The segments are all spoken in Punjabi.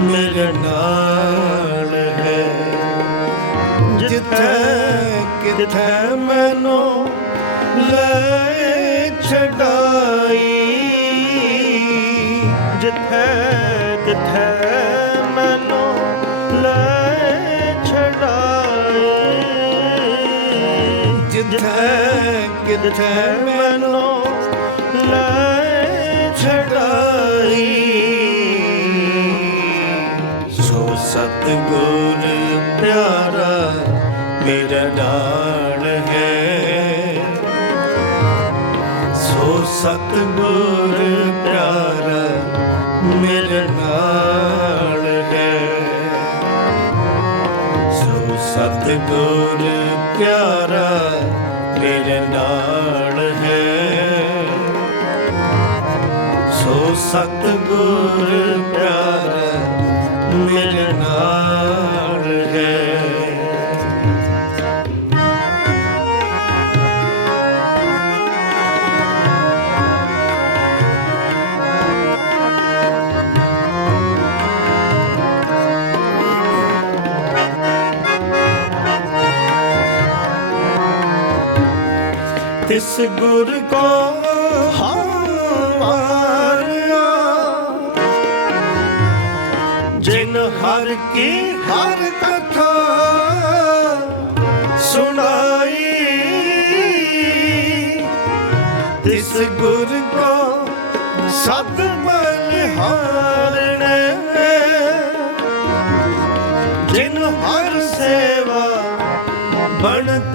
ਮੇਰੇ ਨਾਲ ਹੈ। ਜਿੱਥੇ ਕਿਥੇ ਮੈਨੂੰ ਲੈ ਛਡਾਈ। ਜਿੱਥੇ ਜਿੱਥੇ ਮੈਨੂੰ ਲੈ ਛਡਾਏ ਜਿੱਥੇ ਕਿਥੇ ਮੈਨੂੰ ਲੈ ਛਡਾਈ। ਸਤਗੁਰ ਪਿਆਰਾ ਮੇਰਾ ਨਾਲ ਹੈ ਸੋ ਸਤਗੁਰ ਪਿਆਰਾ ਮੇਰੇ ਨਾਲ ਹੈ ਸੋ ਸਤਗੁਰ ਪਿਆਰਾ ਮੇਰੇ ਨਾਲ ਹੈ ਸੋ ਸਤਗੁਰ ਪਿਆਰਾ ਤਿਸ ਗੁਰ ਕੋ ਹਮਾਰਿਆ ਜਿਨ ਹਰ ਕੀ ਹਰ ਕਥਾ ਸੁਣਾਈ, ਤਿਸ ਗੁਰ ਕੋ ਸਤ ਬਲਿਹਾਰਣੇ ਜਿਨ ਹਰ ਸੇਵਾ ਬਣਤ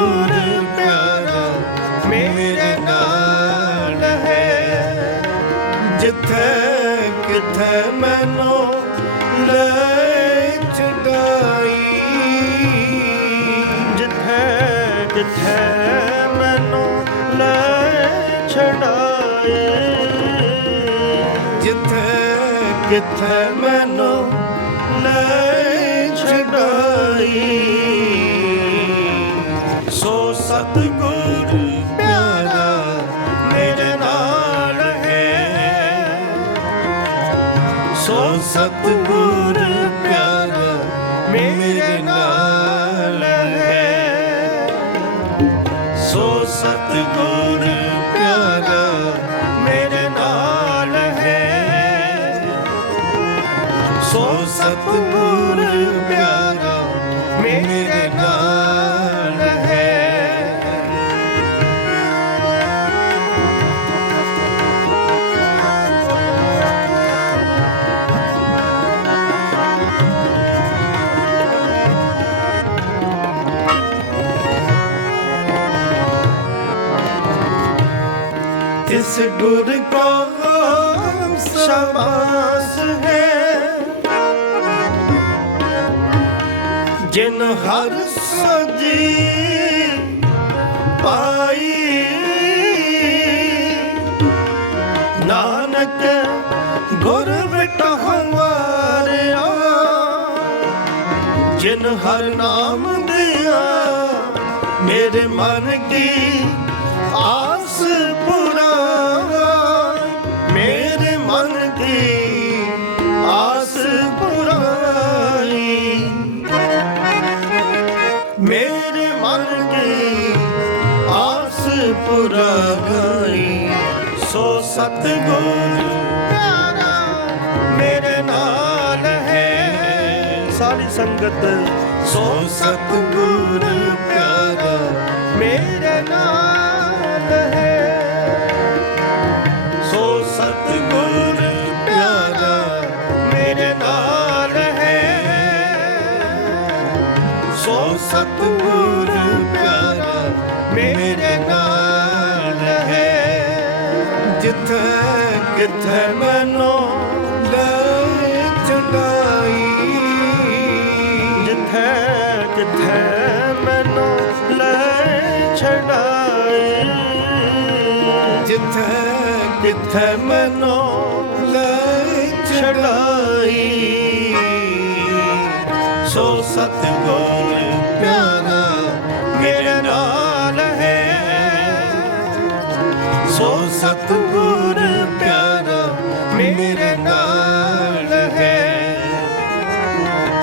ਕਿੱਥੇ ਮੈਨੂੰ ਲੈ ਛਡਾਈ ਸੋ ਸਤਗੁਰ ਪਿਆਰਾ ਮੇਰੇ ਨਾਲ ਹੈ। ਸੋ ਸਤਗੁਰ ਪਿਆਰਾ ਮੇਰੇ ਸੋ ਸਤਗੁਰ ਪਿਆਰਾ ਮੇਰੇ ਨਾਲ ਹੈ। ਇਸ ਗੁਰ ਕੋ ਸ਼ਮਾਸ ਹੈ। ਜਿਨ ਹਰ ਸਜੀ ਪਾਈ। ਨਾਨਕ ਗੁਰ ਵਿਟ ਹਮਾਰਿਆ ਜਿਨ ਹਰ ਨਾਮ ਦਿਆ, ਮੇਰੇ ਮਨ ਕੀ ਆਸ ਪੁਰਾਈ ਪੁਰਾ ਗਈ, ਸੋ ਸਤਿਗੁਰ ਪਿਆਰਾ, ਮੇਰੇ ਨਾਲ ਹੈ। ਸਾਰੀ ਸੰਗਤ, ਸੋ ਸਤਿਗੁਰ ਪਿਆਰਾ, ਮੇਰੇ ਨਾਲ ਕਿੱਥੇ ਕਿੱਥੇ ਮੈਨੂੰ ਲੈ ਚੰਗਾਈ ਜਿੱਥੇ, ਕਿੱਥੇ ਮੈਨੂੰ ਲੈ ਛਡਾਈ ਜਿੱਥੇ, ਕਿੱਥੇ ਮੈਨੂੰ ਲੈ ਚੜਾਈ ਸੋ ਸਤਿਗੁਰ ਪਿਆਰਾ, ਮੇਰੇ ਨਾਲ ਹੈ। ਸੋ ਸਤਿਗੁਰ